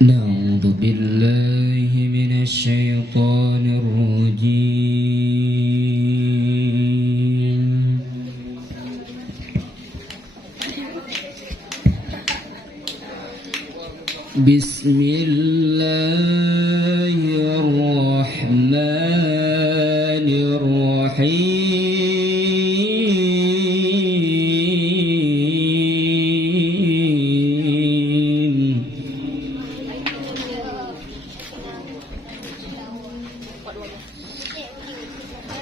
نعوذ بالله من الشيطان الرجيم. بسم الله الرحمن الرحيم.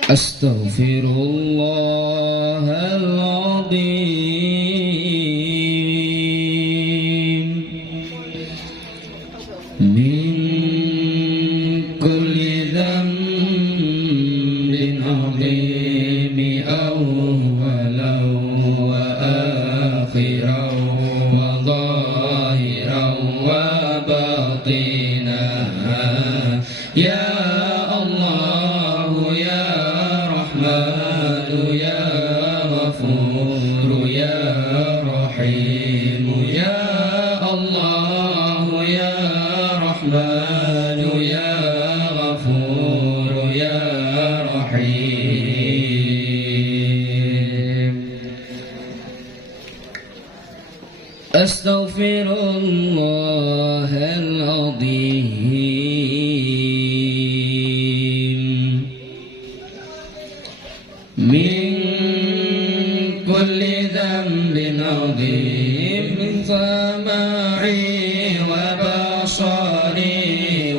أستغفر الله العظيم من كل ذنب عظيم أولا وآخرا وظاهرا وباطنا يا أستغفر الله العظيم من كل ذنب عظيم من سماعي وبصري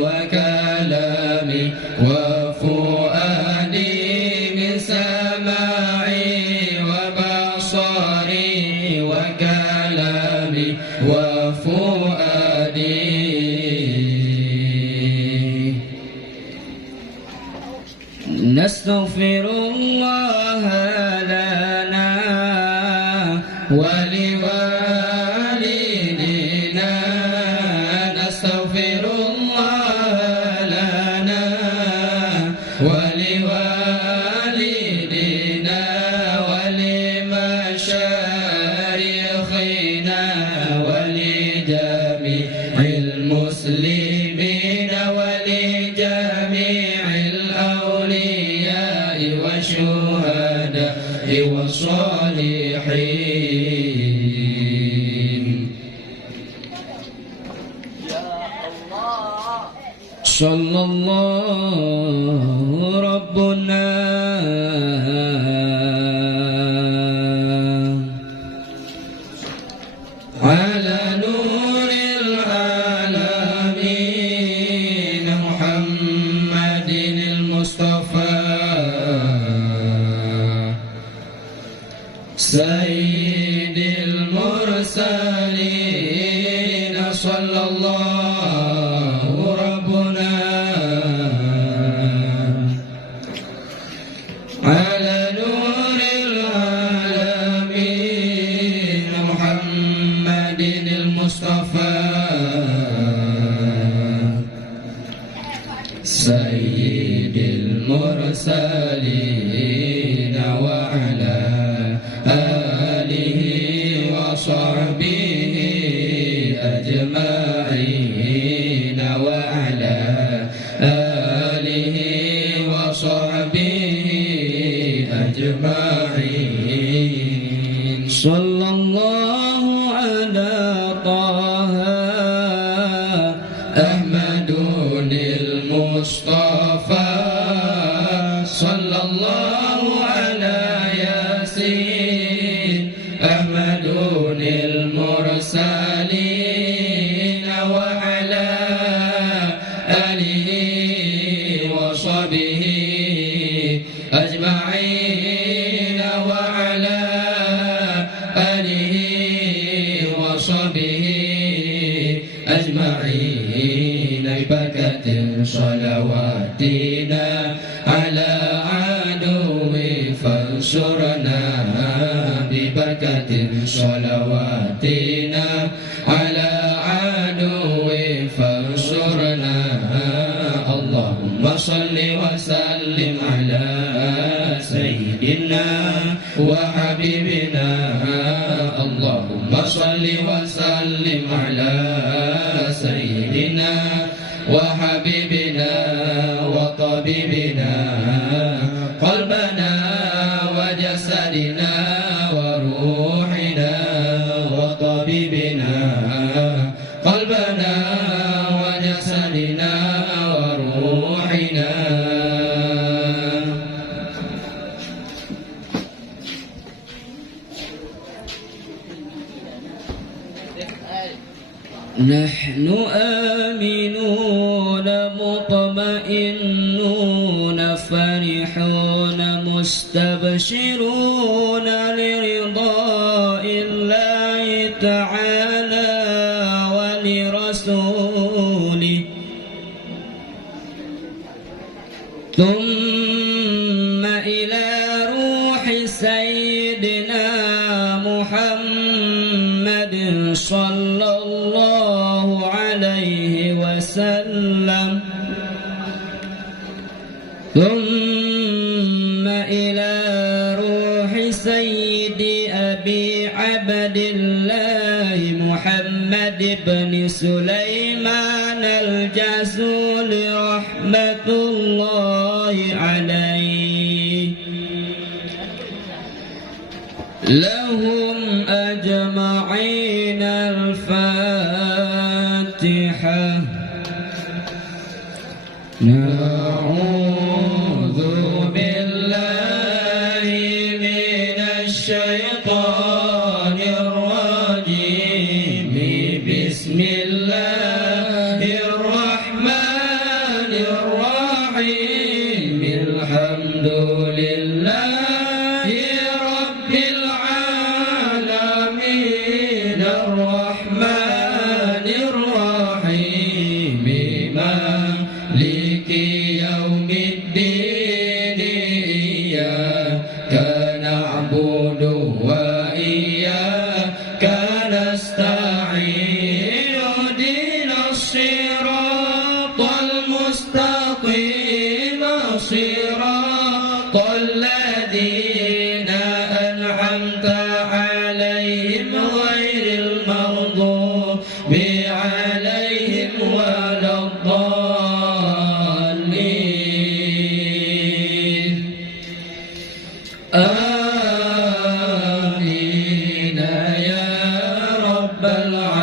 وكلامي وفؤادي من سماعي وبصري وكلامي وفؤادي نستغفر الله لنا ولوالدينا نستغفر الله لنا ولوالدينا ولمشايخنا ولجميع المسلمين ولجميع الأولياء والشهداء والصالحين. صلى الله ربنا على نور العالمين محمد المصطفى سيد المرسلين. صلى الله ربنا على نور العالمين محمد المصطفى سيد المرسلين وعلى آله وصحبه أجمعين وعلى آله وصحبه أجمعين. صلى الله على طه أحمد المصطفى صلى الله على ياسين أحمد المرسلين وعلى آله وصحبه أجمعين وعلى آله وصحبه أجمعين. بكت صلواتنا على عدو فانصرنا ببركة صلواتنا على عدو فانصرنا. اللهم صل وسلم على سيدنا وحبيبنا. اللهم صل وسلم على سيدنا جسدنا وروحنا وطبيبنا قلبنا وجسدنا وروحنا. نحن آمنون مطمئنون فرحون مستبشرون لرضاء الله تعالى ولرسوله ثم إلى روح سيدنا محمد صلى الله عليه وسلم ثم إلى روح سيد أبي عبد الله محمد بن سليمان الجسول رحمة الله عليه لهم أجمعين. الفاتحة. نعوذ بالله من الشيطان الرجيم. بسم الله الرحمن الرحيم. الحمد لله رب العالمين الرحمن الرحيم مالك يوم الدين. إياك نعبد وإياك نستعين. اهدنا الصراط المستقيم صراط الذين أنعمت عليهم غير المغضوب عليهم ولا الضالين. آمين يا رب العالمين.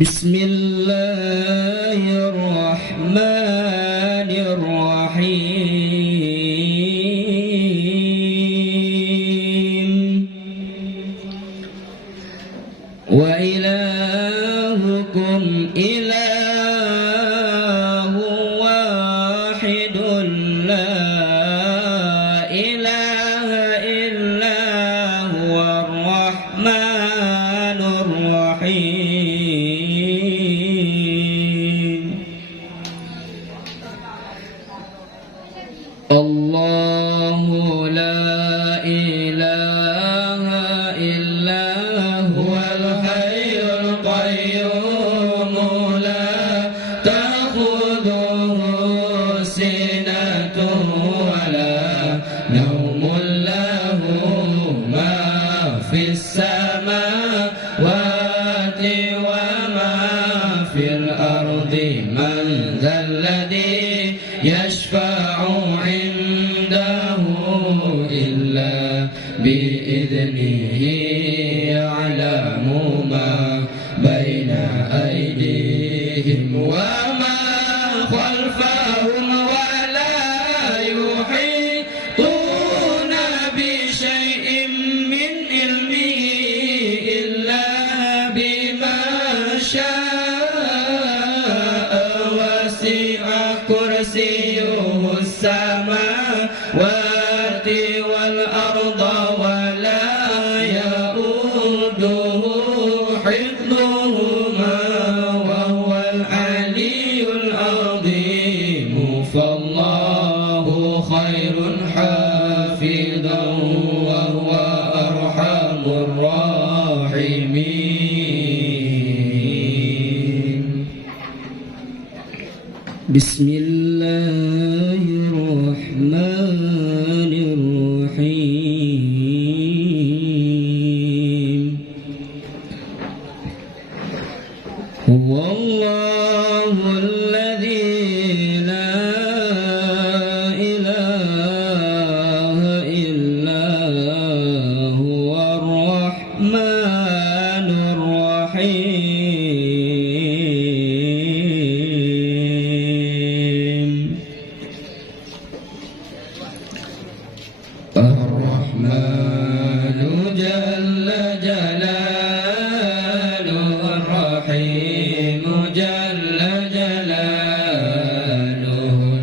بسم الله الرحمن الرحيم. وإلهكم إله واحد لا إله إلا هو الرحمن الرحيم. الله لا إله إلا هو الحي القيوم لا تأخذه سنة ولا نوم له ما في السماوات وما في الأرض. من ذا الذي يشفع عنده إلا بإذنه. يعلم ما بين أيديهم وما خلفهم ولا يحيطون بشيء من علمه إلا بما شاء. وسع كرسيه السماوات والأرض ولا يؤوده حفظهما وهو العلي العظيم. فالله خير حافظا وهو أرحم الراحمين. بسم الله الرحمن الرحيم. هو الله الذي لا إله إلا هو الرحمن الرحيم الرحمن جل جلاله الرحيم جل جلاله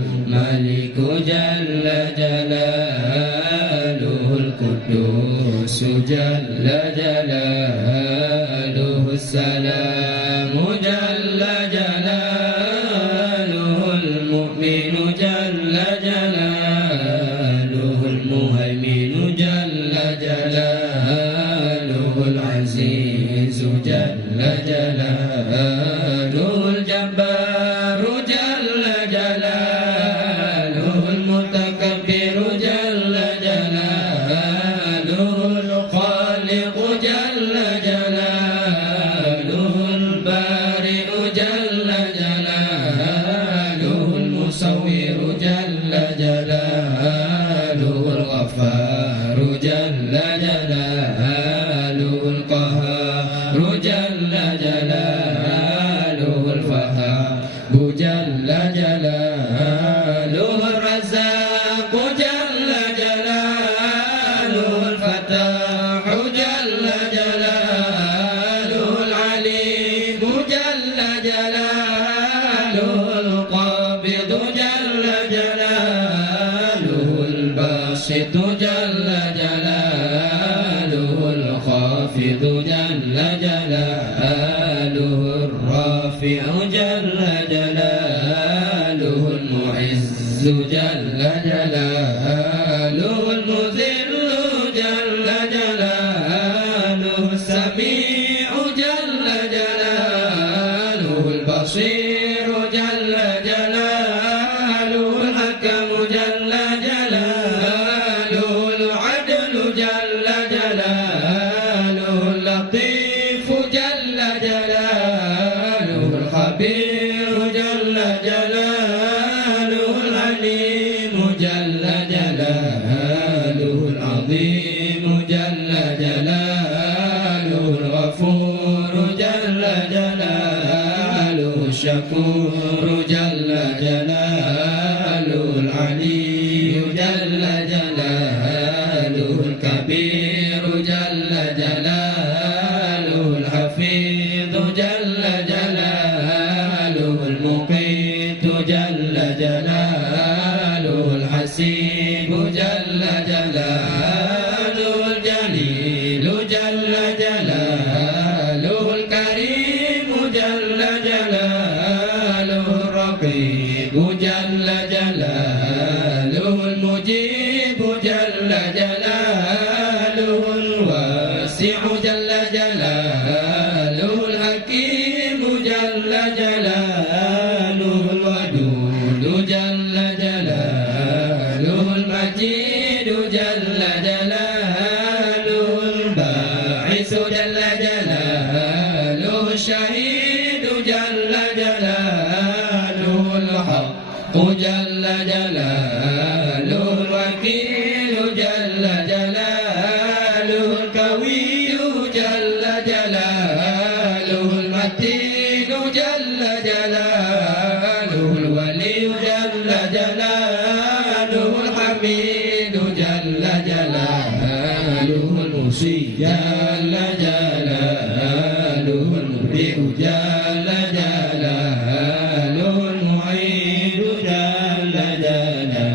الملك جل جلاله القدوس جل جلاله السلام جل جلاله المؤمن جل جلاله المهيمن جل جلاله العزيز جل جلاله الجبار جل جلاله المتكبر جل جلاله الخالق جل جلاله البارئ جل جلاله المصور جل جلاله الغفار جل جلاله القهار جل جلاله الفهاب جل جلاله الرزاق جل جلاله الفتاح جل جلاله العليم جل جلاله القابض جل جلاله الباسط جل جلاله الخافض جل جلاله الرافع جل جلاله المعز جل جلاله المذل جل جلاله السميع جل جلاله البصير جل جلاله الحكم جل جلاله العدل جل جلاله اللطيف جل جلاله الخبير جل جلاله العليم جل جلاله العظيم جل جلاله الغفور جل جلاله الشكور جل جلاله العلي جل جلاله الكبير جل جلاله الحفيظ جل جلاله المقيت جل جلاله الحسيب جل جلاله الجليل جل جلاله الكريم جل جلاله الرقيب جل جلاله المجيب جل جلاله الواسع جل جلاله الحكيم جل جلاله الودود جل جلاله المجيد جل جلاله الباعث جل جلاله الشهيد جل جلاله الحق جل جلاله الوكيل جل جلاله القوي جل جلاله المتين جل جلاله الولي جل جلاله الحميد جل جلاله المحصي جل جلاله المبدئ جل جلاله المعيد جل جلاله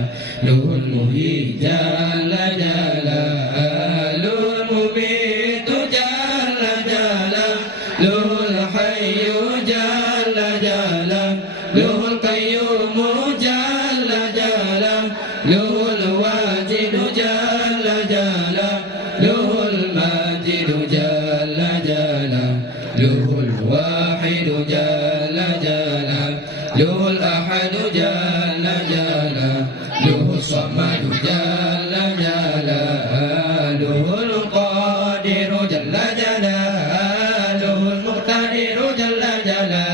المحيي جل جلاله المميت جل جلاله الحي جل جلاله القيوم جل جلاله الواجد جل جلاله الماجد جل جلاله الواحد جل جلاله الأحد جل جلاله الصمد جل جلاله القادر جل جلاله المقتدر جل جلاله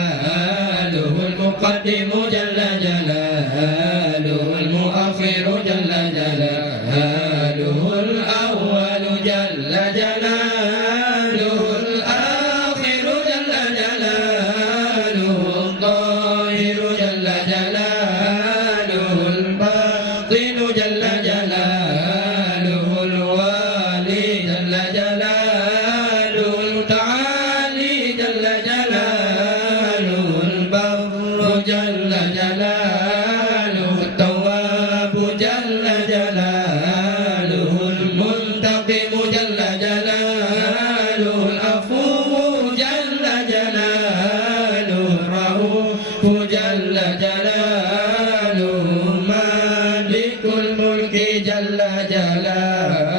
المقدم جل جلاله المؤخر جل جلاله الأول جل جلاله الآخر جل جلاله الظاهر جل جلاله الباطن جل جلاله الوالي جل جلاله المتعالي جل جلاله البر جل جلاله التواب جل جلاله المنتقم جل جلاله العفو جل جلاله الرؤوف جل جلاله مالك الملك جل جلاله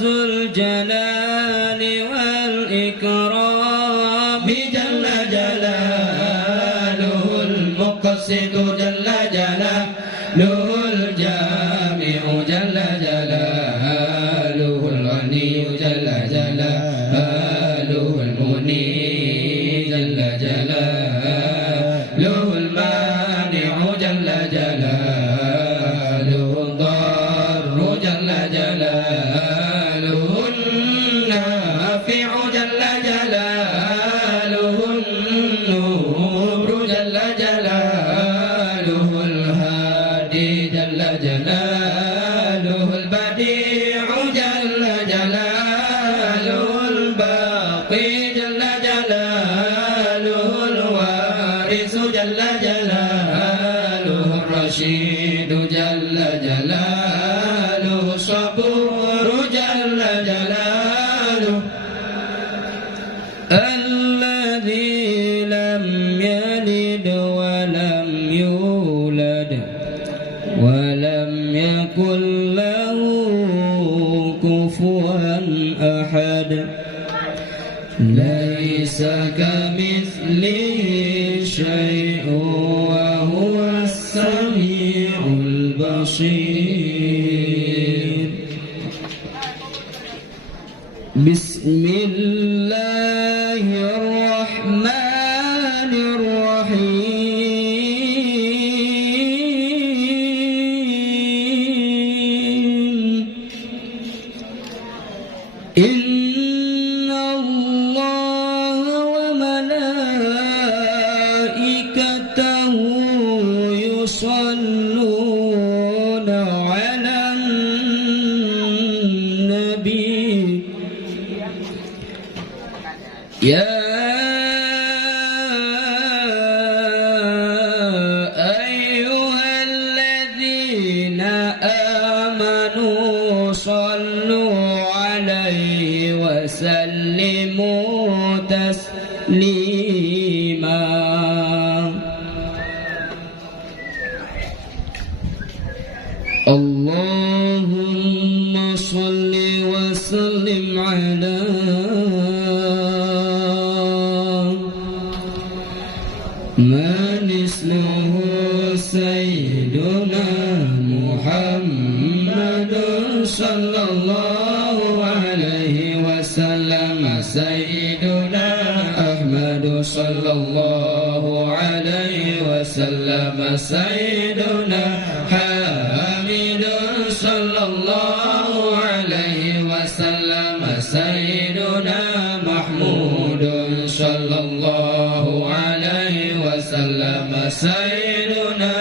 ذو الجلال والإكرام جل جلاله المقسط جل جلاله الجامع جل جلاله الغني جل جلاله المغني جل جلاله المانع جل جلاله الضار جل جلاله النافع جل جلاله النور جل جلاله الهادي جل جلاله البديع جل جلاله الباقي جل جلاله الوارث جل جلاله الرشيد جل جلاله الصبور جل جلاله الذي لم يلد ولم يولد ولم يكن له كفوا أحد ليس كمثله شيء وهو السميع البصير بسم الله الرحمن الرحيم إن الله وملائكته يصلون على النبي يا أيها الذين آمنوا صلوا عليه وسلموا تسليما اللهم صل وسلم على من اسمه سيدنا محمد صلى الله عليه وسلم سيدنا أحمد صلى الله عليه وسلم سيدنا حامد صلى الله عليه وسلم سيدنا محمود صلى الله عليه وسلم سيدنا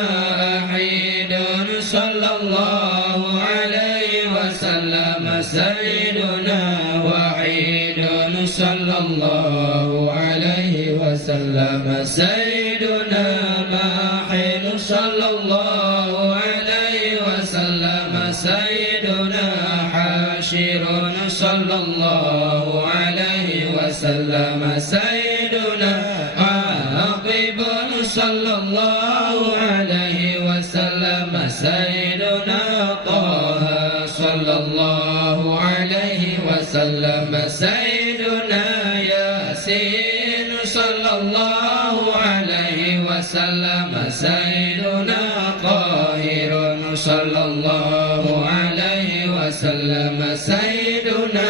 أحيد صلى الله عليه وسلم سيدنا وحيد صلى الله عليه وسلم سيدنا ماحل صلى الله عليه وسلم سيدنا حاشر صلى الله عليه وسلم سيدنا عاقب صلى الله عليه وسلم سيدنا طه صلى الله عليه وسلم سيدنا ياسين صلى الله عليه وسلم سيدنا طاهر صلى الله عليه وسلم سيدنا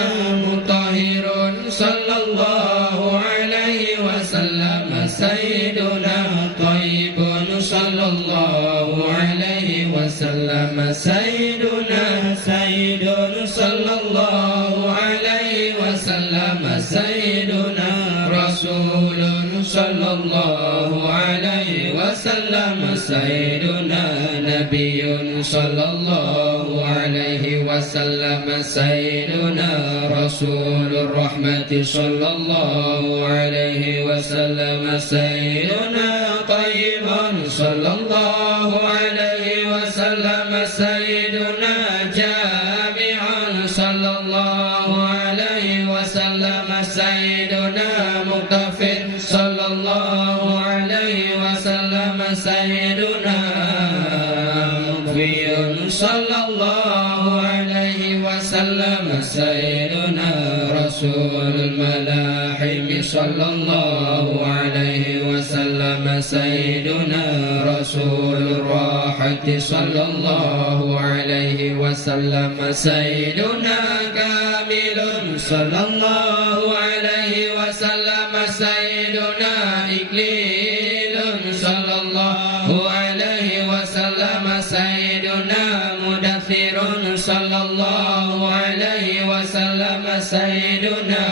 مطهر صلى الله عليه وسلم سيدنا طيب صلى الله عليه وسلم سيدنا صلى الله عليه وسلم سيدنا رسول صلى الله عليه وسلم سيدنا نبي صلى الله عليه وسلم سيدنا رسول الرحمة صلى الله عليه وسلم سيدنا طيب صلى الله عليه وسلم سيدنا جامع صلى الله عليه وسلم سيدنا مقتفل صلى الله عليه وسلم سيدنا مغفي صلى الله عليه وسلم سيدنا رسول الملاحم صلى الله عليه وسلم سيدنا رسول الراحة صلى الله عليه وسلم سيدنا كامل صلى الله عليه وسلم سيدنا إكليل صلى الله عليه وسلم سيدنا مدثر صلى الله عليه وسلم سيدنا